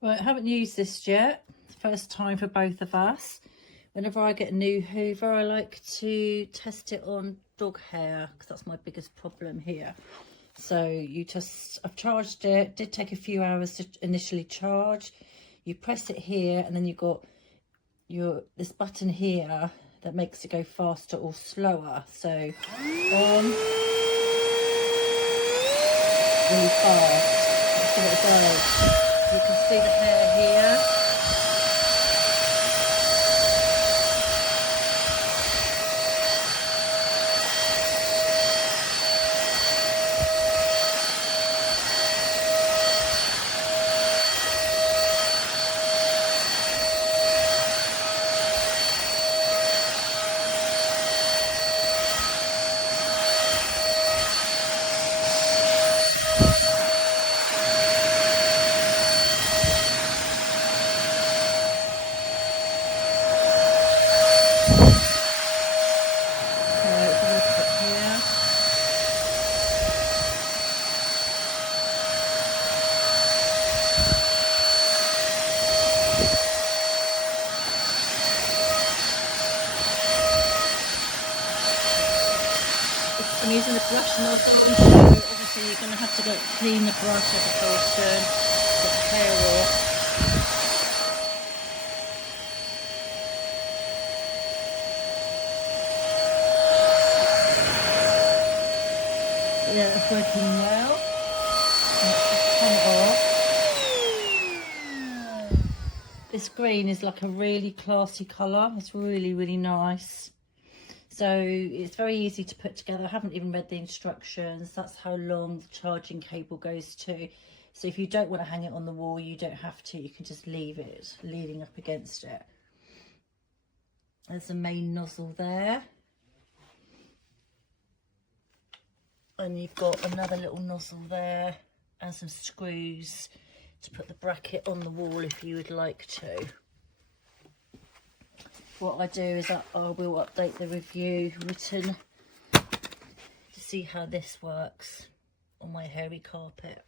Right, I haven't used this yet. First time for both of us. Whenever I get a new Hoover, I like to test it on dog hair because that's my biggest problem here. So I've charged it. Did take a few hours to initially charge. You press it here, and then you've got this button here that makes it go faster or slower. So on, really fast. Let's see what it does. You can see the hair here. I'm using the brush nozzle, so obviously you're going to have to go clean the brush every so often, get the hair off. Yeah, it's working well. Let's just turn it off. This green is like a really classy colour. It's really, really nice. So it's very easy to put together. I haven't even read the instructions. That's how long the charging cable goes to. So if you don't want to hang it on the wall, you don't have to. You can just leave it leaning up against it. There's the main nozzle there. And you've got another little nozzle there and some screws to put the bracket on the wall if you would like to. What I do is I will update the review written to see how this works on my hairy carpet.